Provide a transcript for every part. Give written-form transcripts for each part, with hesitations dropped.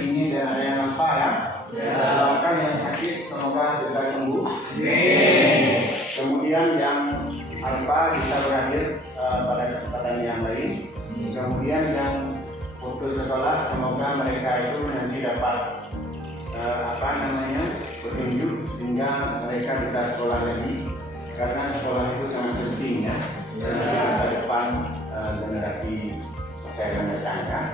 Ini dan ada yang lupa ya. Doakan yang sakit semoga segera sembuh. Kemudian yang alfa bisa berakhir pada kesempatan yang lain. Kemudian yang putus sekolah semoga mereka itu nanti dapat petunjuk sehingga mereka bisa sekolah lagi, karena sekolah itu sangat penting ya. Ke depan generasi masa yang akan datang.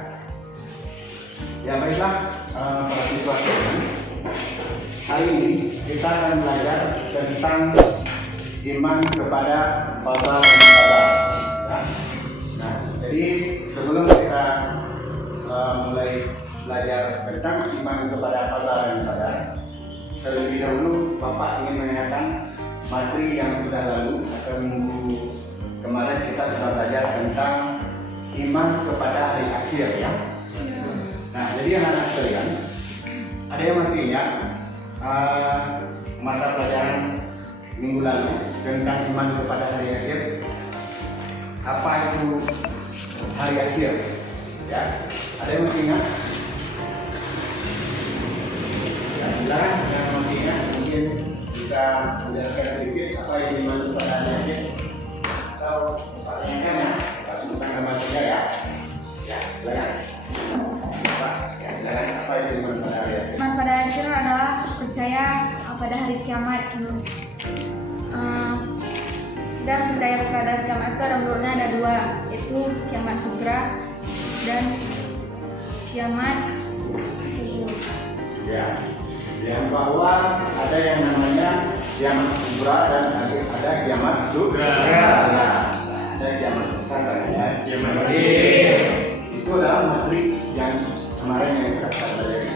Ya baiklah, para siswa sekalian, hari ini kita akan belajar tentang iman kepada Allah dan Qadar. Ya. Nah, jadi sebelum kita mulai belajar tentang iman kepada Allah dan Qadar, terlebih dahulu Bapak ingin menanyakan materi yang sudah lalu atau minggu kemarin kita sudah belajar tentang iman kepada hari akhir ya. Nah, jadi anak-anak sekalian, ada yang masih ingat mata pelajaran minggu lalu tentang iman kepada hari akhir? Apa itu hari akhir? Ya, ada yang masih ingat? Ya, silakan yang masih ingat mungkin bisa menjelaskan sedikit apa yang iman kepada hari akhir? Atau pertanyaannya, kita sebutkan nama saja ya. Ya, silakan. Iman pada akhir adalah percaya pada hari kiamat. Dan percaya pada kiamat itu ada menurutnya ada dua, yaitu kiamat sugra dan kiamat kubur. Ya, yang bahwa ada yang namanya kiamat sugra dan ada kiamat sugra. Ada kiamat besar dan ada kiamat kecil. Itu adalah materi yang kemarin yang kita pelajari.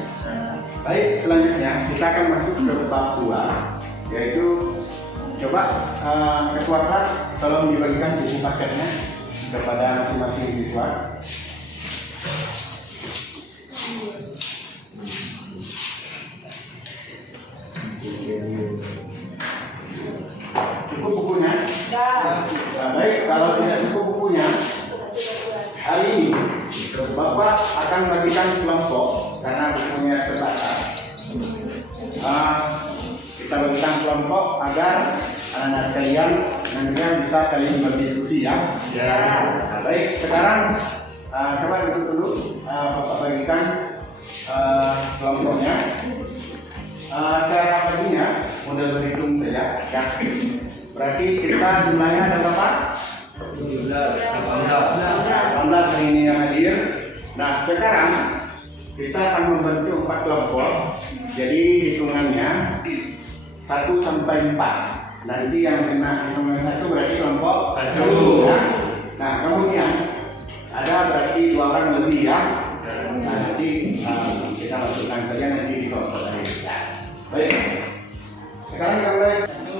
Baik, selanjutnya kita akan masuk ke bab 2, yaitu coba ketua kelas tolong dibagikan buku paketnya kepada masing-masing siswa. Cukup bukunya? Nah, baik, kalau tidak cukup bukunya, hari ini Bapak akan bagikan kelompok karena bukunya terbatas. kita bagikan kelompok agar anak-anak sekalian nantinya bisa saling berdiskusi ya. Nah, baik, sekarang coba duduk dulu, Bapak bagikan kelompoknya. Cara baginya model berhitung saja ya. Berarti kita jumlahnya ada berapa? 18 hari ini yang hadir. Nah, sekarang kita akan membentuk 4 kelompok. Jadi hitungannya 1 sampai 4. Nanti yang kena hitungan 1 berarti kelompok 1 ya. Nah, kemudian ada berarti 2 orang lebih ya. Nah, nanti kita masukkan saja nanti di kelompok lain ya. Baik. Sekarang yang lain 1,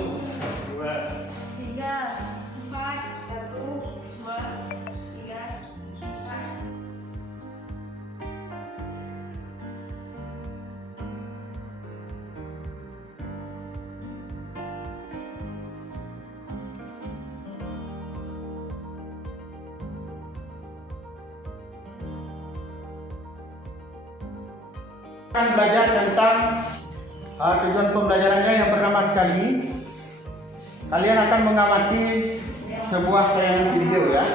2, 3, 4, 1, 2, 3, 4. Akan belajar tentang tujuan pembelajarannya. Yang pertama sekali, kalian akan mengamati sebuah tayangan video ya,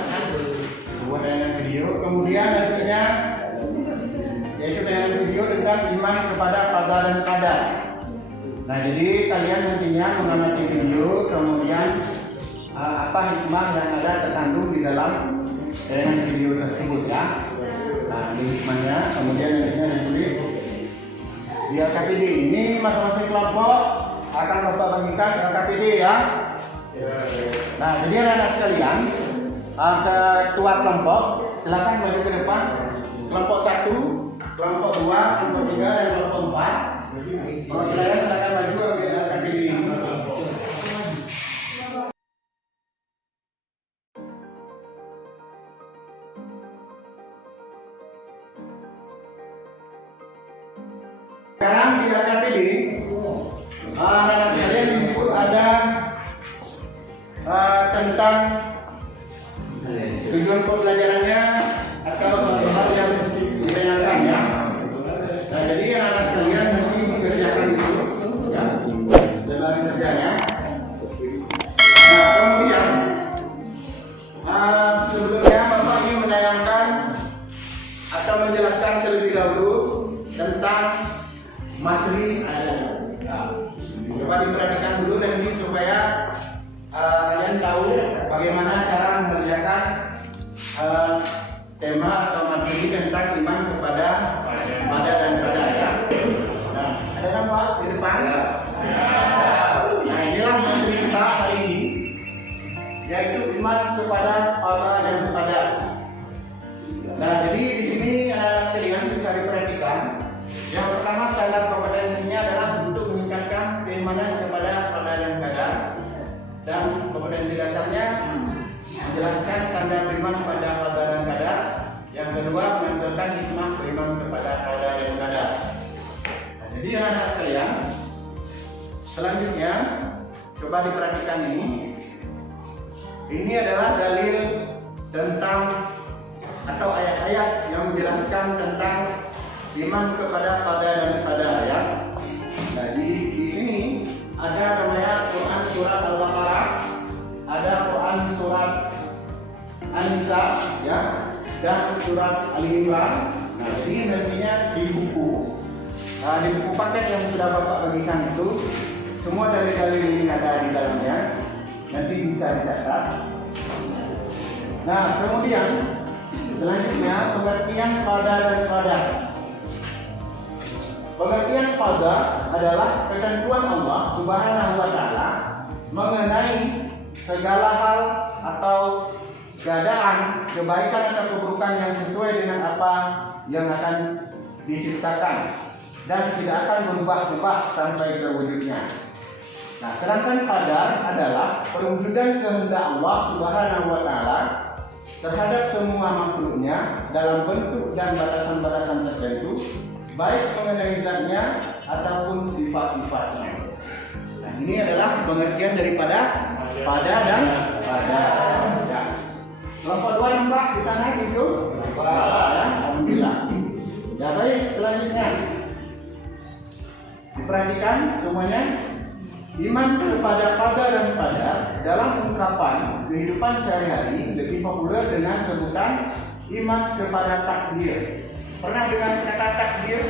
sebuah tayangan video. Kemudian nantinya yaitu tayangan video tentang iman kepada qada dan qadar. Nah, jadi kalian nantinya mengamati video, kemudian apa hikmah yang ada terkandung di dalam tayangan video tersebut ya. Nah, ini hikmahnya, kemudian nantinya ditulis di LKPD. Ini masing-masing kelompok akan Bapak bagikan LKPD ya. Nah, jadi anak-anak sekalian, ketua kelompok silakan maju ke depan. Kelompok 1, kelompok 2, kelompok 3, dan kelompok 4. Perwakilannya silakan maju ambil LKPD. Sekarang di LKPD, anak-anak sekalian di situ ada tentang tujuan pembelajarannya atau suatu hal yang ditanyakan ya. Nah, jadi anak-anak sekalian nanti mengerjakan itu ya, lembaran kerjanya. Nah, kemudian sebelumnya Bapak ingin menayangkan atau menjelaskan terlebih dahulu tentang materi. Coba diperhatikan dulu nanti supaya kalian tahu bagaimana cara mengerjakan tema atau materi tentang iman kepada qada dan qadar ya. Nah, ada nama di depan. Nah, inilah materi kita hari ini, yaitu iman kepada qada dan qadar. Nah, jadi di sini anak-anak sekalian bisa diperhatikan. Yang pertama, standar kompetensinya adalah untuk meningkatkan keimanan kepada qada dan qadar. Dan kompetensi dasarnya menjelaskan tanda beriman pada qada dan qadar. Yang kedua, menampilkan hikmah beriman kepada qada dan qadar. Nah, jadi anak-anak sekalian, selanjutnya coba diperhatikan ini. Ini adalah dalil tentang atau ayat-ayat yang menjelaskan tentang iman kepada qada dan qadar ya. Nah, di sini ada namanya Quran surat Al-Baqarah, ada Quran surat An-Nisa ya, dan surat Ali Imran. Nah, jadi nantinya di buku paket yang sudah Bapak bagikan itu semua dalil-dalil ini ada di dalamnya. Nanti bisa dicatat. Nah, kemudian selanjutnya pengertian qada dan qadar. Pengertian qada adalah ketentuan Allah Subhanahu wa taala mengenai segala hal atau keadaan, kebaikan atau keburukan yang sesuai dengan apa yang akan diciptakan dan tidak akan berubah-ubah sampai terwujudnya. Nah, sedangkan qadar adalah perwujudan kehendak Allah Subhanahu wa taala terhadap semua makhluknya dalam bentuk dan batasan-batasan tertentu, baik mengenai zatnya ataupun sifat-sifatnya. Nah, ini adalah pengertian daripada qada dan qadar. Ya. Kelompok 2 nampak di sana itu? Nampak ya, alhamdulillah. Ya, baik, selanjutnya diperhatikan semuanya. Iman kepada qadar dan qadar dalam ungkapan kehidupan sehari-hari lebih populer dengan sebutan iman kepada takdir. Pernah dengar kata takdir?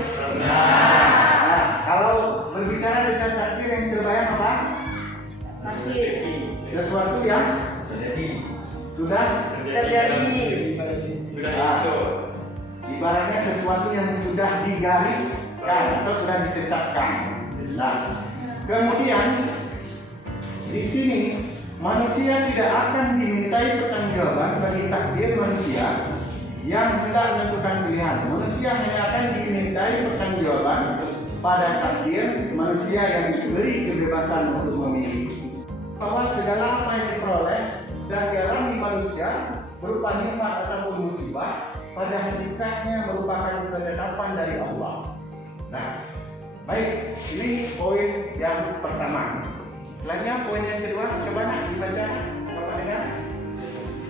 Nah, kalau berbicara tentang takdir yang terbayang apa? Sesuatu yang sudah terjadi. Ibaratnya sesuatu yang sudah digariskan atau sudah ditetapkan. Nah, kemudian di sini manusia tidak akan dimintai pertanggungjawaban bagi takdir manusia yang hendak menentukan pilihan. Manusia hanya akan dimintai pertanggungjawaban pada takdir manusia yang diberi kebebasan untuk memilih. Bahwa segala apa yang diperoleh dan dialami manusia berupa nikmat ataupun musibah pada hakikatnya merupakan ketetapan dari Allah. Nah, baik, ini poin yang pertama. Selanjutnya poin yang kedua, coba nak dibaca Bapak dengar.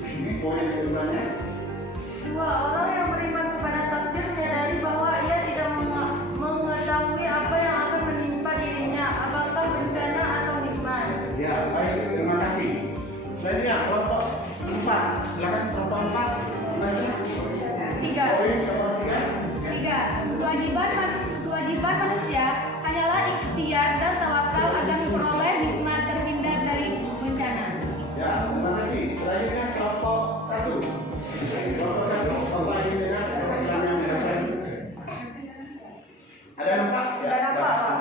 Ini poin keduanya. Dua, orang yang beriman kepada takdir menyadari bahwa ia tidak mengetahui apa yang akan menimpa dirinya, apakah bencana atau nikmat. Ya, baik, terima kasih. Selanjutnya kelompok 4. Silakan kelompok 4 dibaca. 3. Poin kelompok 3. 3. Kewajiban manusia hanyalah ikhtiar dan tawakal agar memperoleh nikmat terhindar dari bencana. Ya, terima kasih. Selanjutnya kelompok 1. Kelompok 1, Bapak ingin dengar pertanyaan yang berdasar. Ada nampak? Ya, Ada nampak, Pak.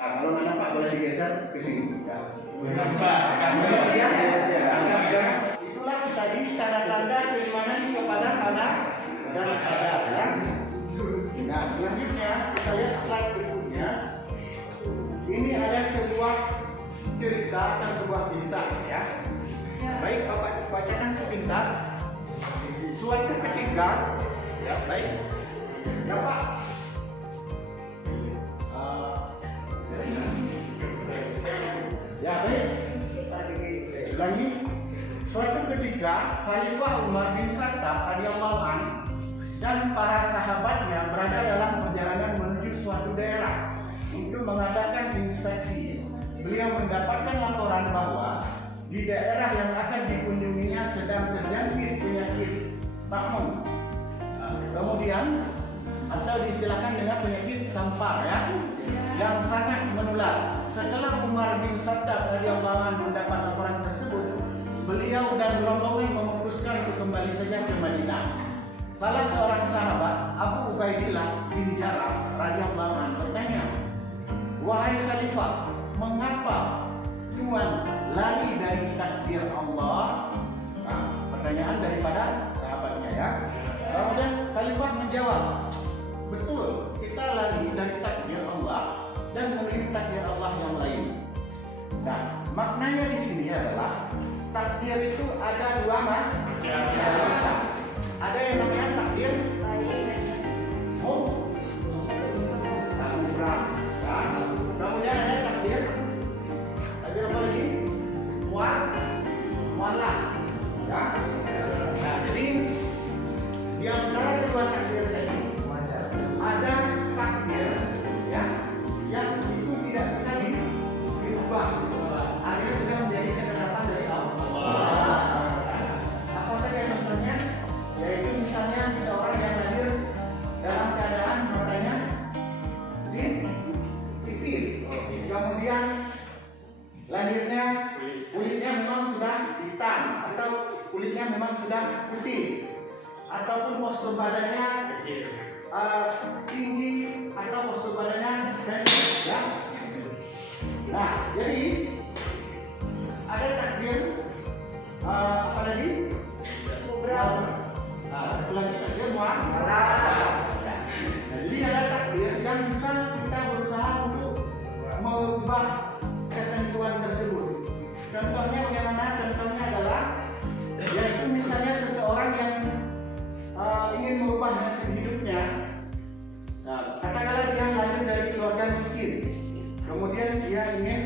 Kalau nggak nampak boleh digeser ke sini. Ya. Itulah tadi tanda-tanda keimanan kepada qadar dan qadar. Ya. Nah, selanjutnya kita lihat slide berikutnya. Ini ada sebuah cerita atau sebuah kisah ya. Baik, Bapak bacakan sepintas. Suatu ketika, ya baik, ya Pak. Ya baik. Lagi, suatu ketika Khalifah Umar bin Khattab radhiyallahu anhu dan para sahabatnya berada dalam perjalanan menuju suatu daerah untuk mengadakan inspeksi. Beliau mendapatkan laporan bahwa di daerah yang akan dikunjunginya sedang terjangkit penyakit makmum. Kemudian atau diistilahkan dengan penyakit sampar ya, yang sangat menular. Setelah Umar bin Khattab radhiyallahu anhu mendapat laporan tersebut, beliau dan rombongan memutuskan untuk kembali saja ke Madinah. Salah seorang sahabat, Abu Ubaidillah bin Jarrah radhiyallahu anhu bertanya, "Wahai Khalifah, mengapa Tuhan lari dari takdir Allah?" Nah, pertanyaan daripada sahabatnya ya. Kemudian Khalifah menjawab, "Betul, kita lari dari takdir Allah dan memilih takdir Allah yang lain." Nah, maknanya di sini adalah takdir itu ada dua macam. Ada yang namanya takdir mutlak. Kemudian ada takdir apa lagi? Mutlak. Ya. Nah, jadi di antara dua takdir tadi ada takdir ya yang itu tidak bisa diubah. Akhirnya sudah menjadi ketetapan dari Allah. Apa saja contohnya? Yaitu misalnya seorang yang lahir dalam keadaan matanya sipit, kemudian lahirnya kulitnya memang sudah hitam atau kulitnya memang sudah putih, ataupun postur badannya tinggi atau postur badannya pendek ya. Nah, jadi ada takdir apa tadi? Satu lagi takdir mutlak. Jadi ada takdir yang bisa kita berusaha untuk mengubah ketentuan tersebut. Contohnya bagaimana? Contohnya adalah yaitu misalnya seseorang yang ingin merubah nasib hidupnya. Nah, katakanlah dia lahir dari keluarga miskin, kemudian dia ingin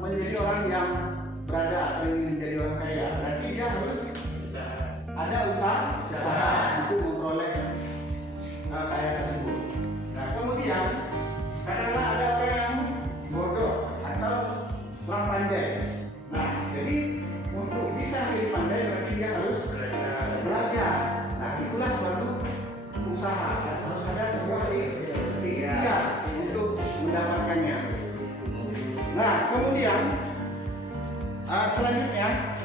menjadi orang yang berada atau ingin menjadi orang kaya. Berarti dia harus ada usaha untuk memperoleh kaya tersebut. Nah, kemudian katakanlah ada orang yang bodoh Nah, kemudian selanjutnya,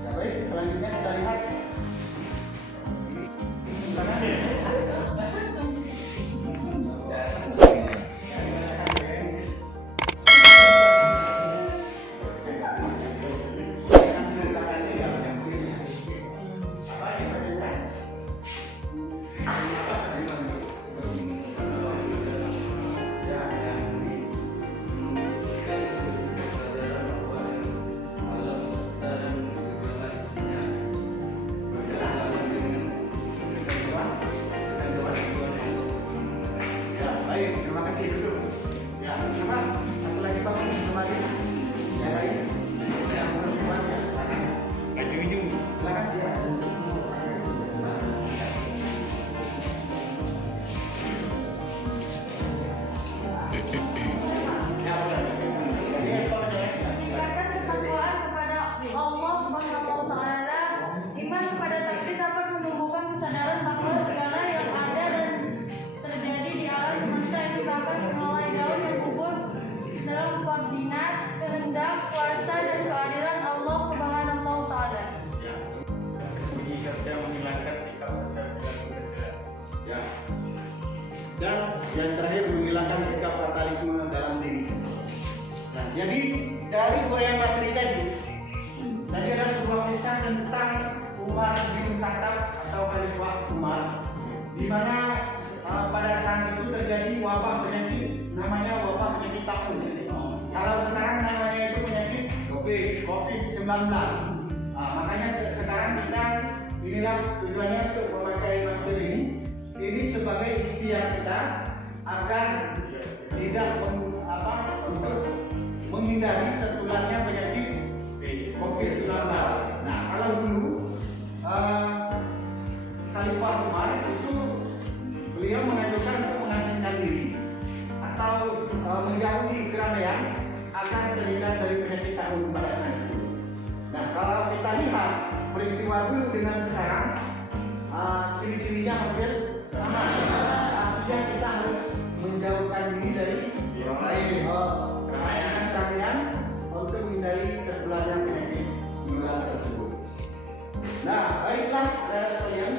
ya baik, selanjutnya kita lihat. Baik, terima kasih dulu. Ya, coba satu lagi bangun kembali. Ya, lain. Ya, semuanya. Lagi ujung. Silakan. Ya. Meningkatkan ketakwaan kepada Allah Subhanahu wa taala. Iman kepada takdir dapat menumbuhkan kesadaran bahwa segala yang ada dan terjadi di alam semesta itu bahkan semulai daun yang gugur dalam koordinat, kehendak, kuasa dan keadilan Allah Subhanahu wa taala. Bunyi kerja menghilangkan sikap kerja. Ya. Dan yang terakhir menghilangkan sikap fatalisme dalam diri. Nah, jadi dari goyang materi tadi ada sebuah kisah tentang Umar bin Khattab atau Khalifah Umar, di mana pada saat itu terjadi wabah penyakit, namanya wabah penyakit taun. Kalau sekarang namanya itu penyakit COVID-19. Makanya sekarang kita inilah tujuannya untuk memakai masker ini. Ini sebagai ikhtiar kita agar tidak untuk menghindari tertularnya penyakit COVID-19. Nah, kalau dulu Khalifah Umar itu beliau menganjurkan untuk mengasingkan diri atau menjauhi keramaian agar terhindar dari penyakit tahun pada saat itu. Nah, kalau kita lihat peristiwa dulu dengan sekarang, ciri-cirinya hampir sama. Artinya kita harus menjauhkan diri dari keramaian untuk menghindari tertularnya penyakit menular tersebut. Nah, baiklah saudara sekalian.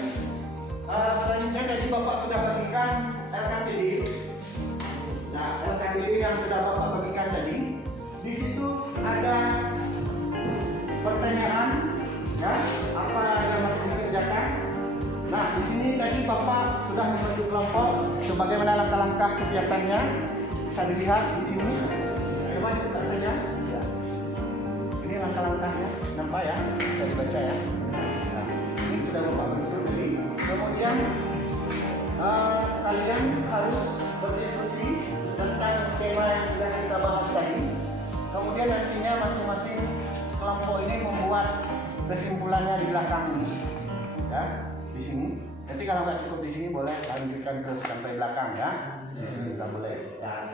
Selanjutnya tadi Bapak sudah bagikan LKPD. Nah, LKPD yang sudah Bapak bagikan tadi, di situ ada pertanyaan, ya, apa yang harus dikerjakan. Nah, di sini tadi Bapak sudah membentuk kelompok sebagaimana langkah-langkah kegiatannya. Bisa dilihat di sini. Coba buka saja. Ya. Ini langkah-langkahnya, nampak ya? Bisa dibaca ya. Nah, ini sudah Bapak bentuk tadi. Kemudian kalian harus berdiskusi tentang tema yang sudah kita bahas tadi. Kemudian nantinya masing-masing kelompok ini membuat kesimpulannya di belakang ini, ya, di sini. Nanti kalau nggak cukup di sini boleh lanjutkan terus sampai belakang ya. Di sini nggak boleh. Ya.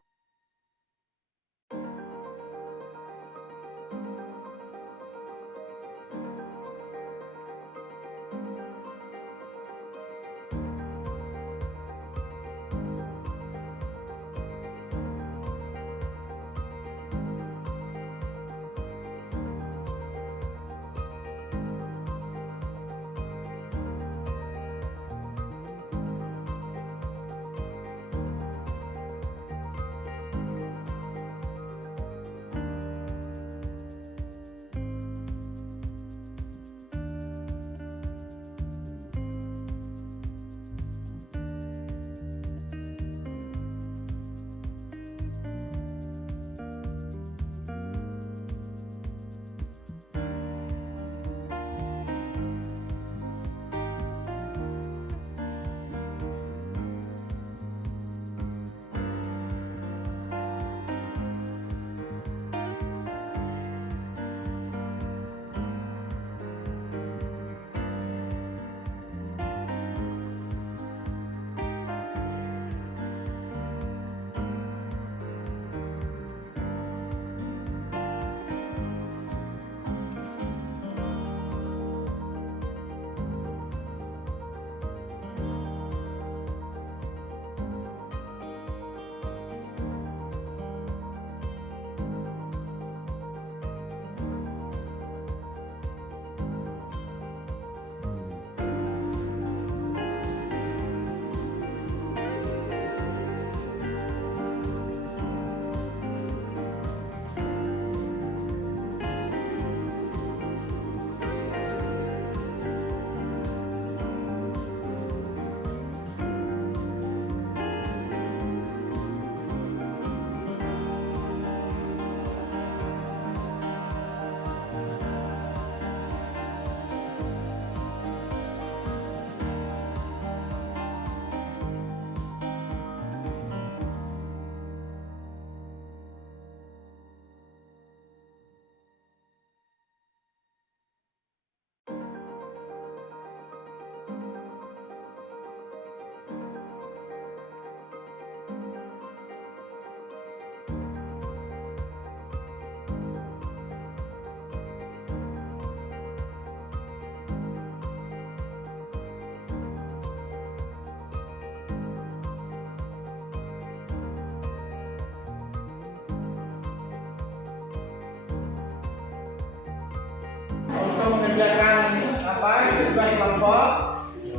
mulai kelompok.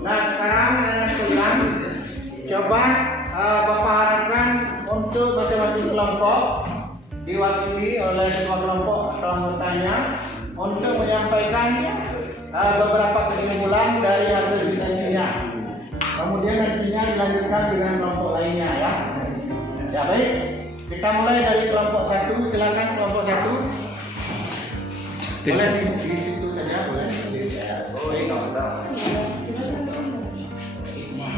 Nah, sekarang anak sekalian, coba Bapak harapkan untuk masing-masing kelompok diwakili oleh ketua kelompok atau anggotanya untuk menyampaikan beberapa kesimpulan dari hasil diskusinya. Kemudian nantinya dilanjutkan dengan kelompok lainnya ya. Ya baik, kita mulai dari kelompok 1. Silakan kelompok 1. Boleh di situ saja, boleh.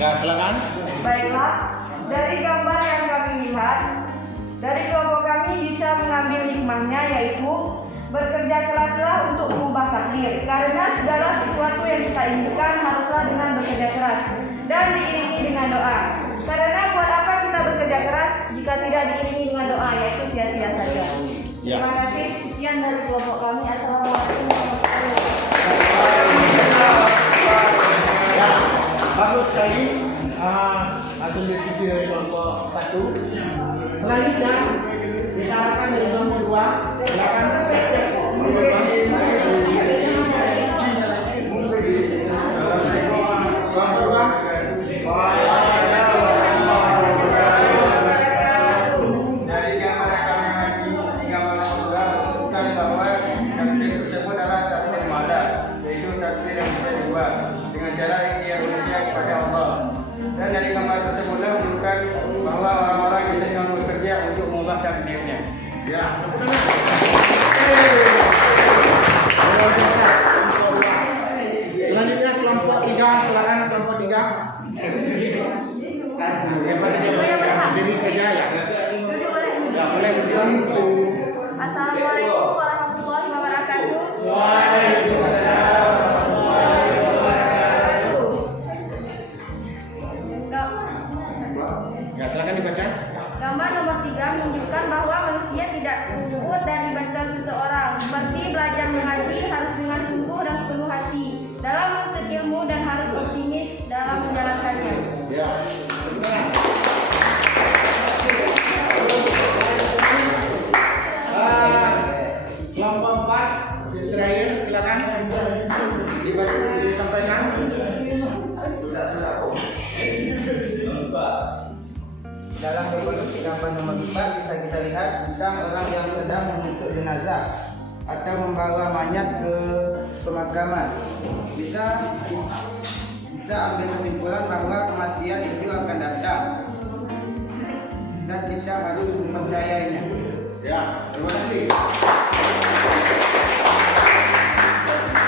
Ya, silakan. Baiklah, dari gambar yang kami lihat, dari kelompok kami bisa mengambil hikmahnya, yaitu bekerja keraslah untuk mengubah takdir. Karena segala sesuatu yang kita inginkan haruslah dengan bekerja keras dan diiringi dengan doa. Karena buat apa kita bekerja keras jika tidak diiringi dengan doa, yaitu sia-sia saja. Ya. Terima kasih. Sekian dari kelompok kami. Assalamualaikum warahmatullahi wabarakatuh. Ya, bagus sekali hasil diskusi dari kelompok 1. Selanjutnya kita akan dari kelompok 2. Silakan. Kelompok 2. Dari gambar menunjukkan bahwa takdir tersebut adalah takdir malah, yaitu takdir yang bisa diubah dengan cara yang berusia kepada Allah. Dan dari gambar tersebut menunjukkan bahwa orang-orang yang sedang bekerja untuk mengubah takdirnya. Ya. Selanjutnya kelompok 3, silakan kelompok 3. Siapa saja boleh berdiri saja ya. Ya, boleh berdiri. Assalamualaikum warahmatullahi wabarakatuh. Waalaikumsalam. Ya, silakan dibaca. Gambar nomor 3 menunjukkan bahwa manusia tidak luput dari bantuan seseorang. Seperti belajar mengaji harus dengan sungguh dan sepenuh hati dalam menuntut ilmu dan harus optimis dalam menjalankannya. Ya. Kelompok 4 terakhir, silakan disampaikan. Dalam gambar nomor 4 bisa kita lihat tentang orang yang sedang menusuk jenazah atau membawa mayat ke pemakaman. Bisa ambil kesimpulan bahwa kematian itu akan datang dan kita harus mempercayainya. Ya, terima kasih.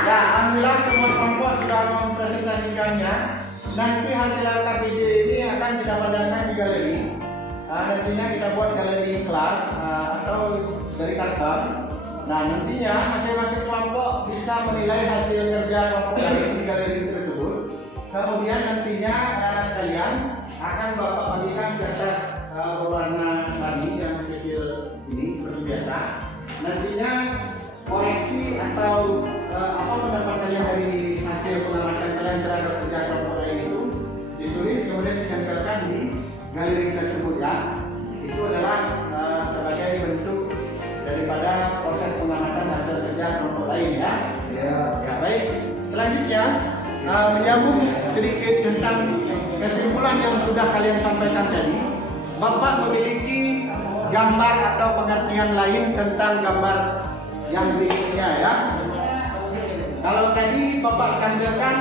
Ya, alhamdulillah semua kelompok sudah mempresentasikannya. Nanti hasil KPD ini akan kita padamkan di galeri. Nantinya kita buat galeri kelas atau dari kantor. Nah, nantinya masing-masing kelompok bisa menilai hasil kerja kelompok lain di galeri tersebut. Kemudian nantinya anak-anak sekalian akan Bapak bagikan kertas berwarna tadi yang kecil ini seperti biasa. Nantinya koreksi atau apa pendapat kalian dari hasil pengamatan kalian terhadap kerja kelompok lain itu ditulis kemudian ditempelkan di galeri tersebut ya. Itu adalah sebagai bentuk daripada proses pengamatan hasil kerja kelompok lain ya. Ya baik. Selanjutnya menyambung sedikit tentang kesimpulan yang sudah kalian sampaikan tadi. Bapak memiliki gambar atau pengertian lain tentang gambar yang berikutnya ya. Kalau tadi Bapak tampilkan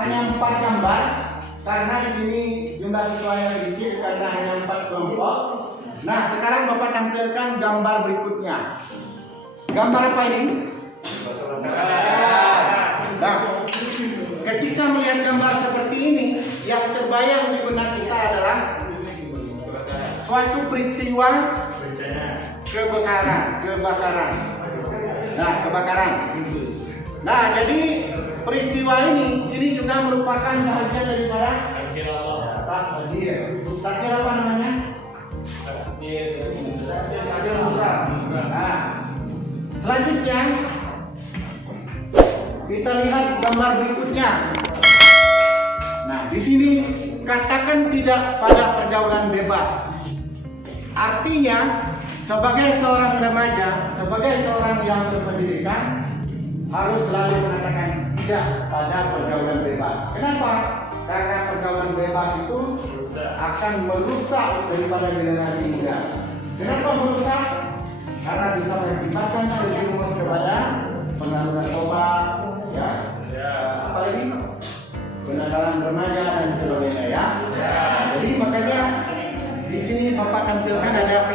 hanya 4 gambar karena di sini jumlah siswanya sedikit karena hanya 4 kelompok. Nah, sekarang Bapak tampilkan gambar berikutnya. Gambar apa ini? Nah, ketika melihat gambar seperti ini, yang terbayang di benak kita adalah suatu peristiwa kebakaran. Nah, kebakaran. Nah, jadi peristiwa ini juga merupakan bahagian daripada takdir Allah. Takdir apa namanya? Takdir Allah. Nah, selanjutnya kita lihat gambar berikutnya. Nah, di sini katakan tidak pada pergaulan bebas. Artinya, sebagai seorang remaja, sebagai seorang yang berpendidikan, harus selalu mengatakan tidak pada pergaulan bebas. Kenapa? Karena pergaulan bebas itu akan merusak daripada generasi muda. Kenapa merusak? Karena bisa mengakibatkan terjerumus kepada pengaruh narkoba, ya, apalagi penanggalan remaja dan sebagainya, ya. Jadi makanya di sini Bapak tampilkan ada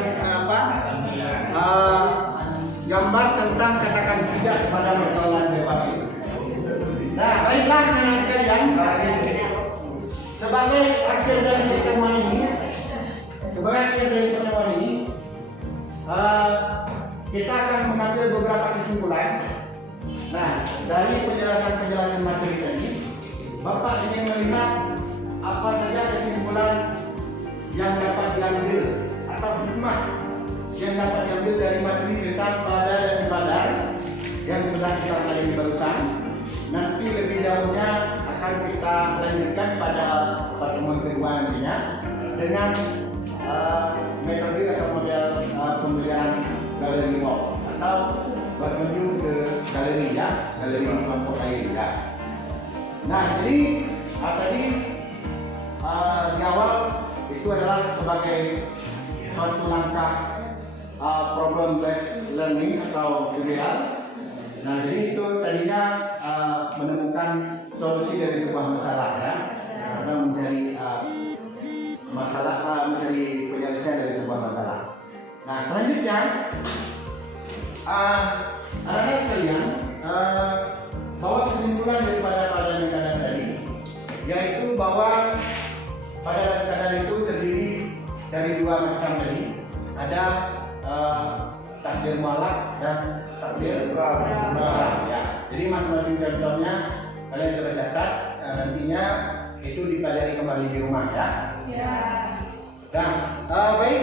gambar tentang katakan tidak pada pergaulan bebas itu. Nah, baiklah teman-teman sekalian, sebagai akhir dari pertemuan ini, kita akan mengambil beberapa kesimpulan. Nah, dari penjelasan materi tadi, Bapak ingin melihat apa saja kesimpulan yang dapat diambil atau hikmah yang dapat diambil dari materi tentang pada dan badar yang sudah kita pelajari barusan. Nanti lebih jauhnya akan kita lanjutkan pada pertemuan kedua nantinya dengan metode atau model pembelajaran galeri walk atau berkunjung ke galeri, ya, galeri kelompok lain, ya. Nah, jadi tadi di awal itu adalah sebagai suatu langkah problem based learning atau PBL. Nah, jadi itu tadinya menemukan solusi dari sebuah masalah, ya, atau mencari mencari penyelesaian dari sebuah masalah. Nah, selanjutnya anak-anak sekalian, bahwa kesimpulan daripada pada kadang tadi, yaitu bahwa pada kadang itu terdiri dari dua macam tadi, ada takdir mualaf dan takdir mualaf, ya. Jadi masing-masing contohnya kalian sudah catat, nantinya itu dipelajari kembali di rumah, ya. Nah, baik,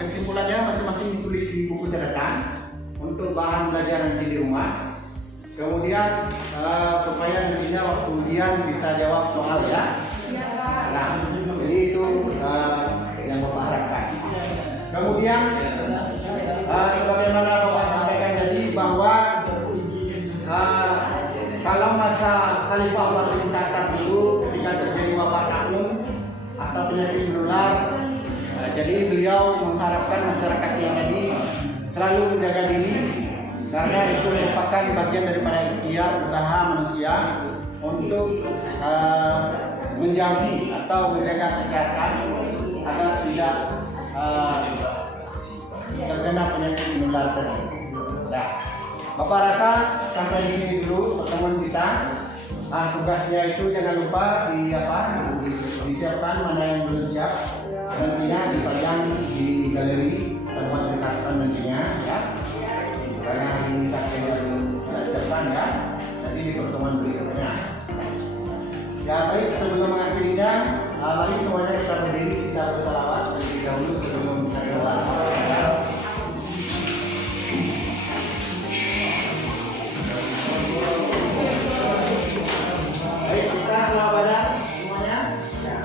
kesimpulannya masing-masing ditulis di buku catatan untuk bahan belajar nanti di rumah. Kemudian supaya nantinya waktu ujian bisa jawab soal, ya. Nah, jadi itu yang Bapak harapkan. Kemudian sebagaimana Bapak sampaikan tadi bahwa kalau masa Khalifah Umar bin Khattab itu ketika terjadi wabah takun atau penyakit menular, jadi beliau mengharapkan masyarakat yang tadi selalu menjaga diri karena itu merupakan bagian daripada ikhtiar usaha manusia untuk menjauhi atau menjaga kesehatan agar tidak terkena penyakit menular tadi. Nah, Bapak rasa sampai di sini dulu pertemuan kita. Tugasnya itu jangan lupa disiapkan mana yang belum siap, nantinya dipajang di galeri tempat dekatkan nantinya, ya. Karena ini saya belum siapkan, ya. Nanti di pertemuan berikutnya. Ya, baik, sebelum mengakhirinya, mari semuanya kita berdiri, kita bersalawat terlebih dahulu sebelum kita doa. Baik, kita selawat semuanya. Ya.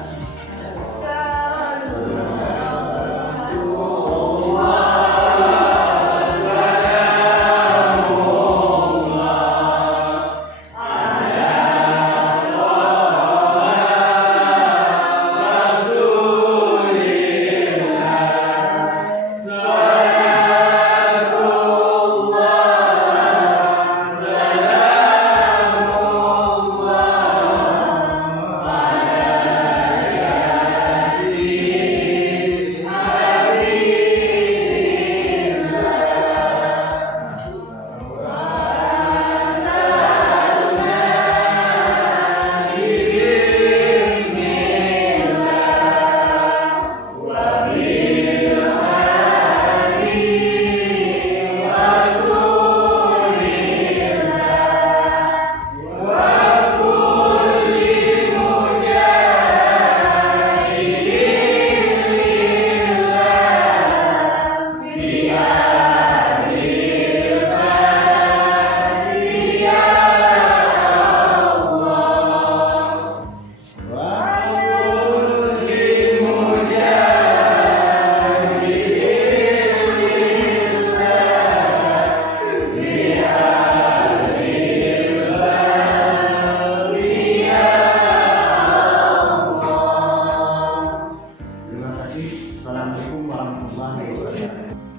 Assalamualaikum warahmatullahi wabarakatuh.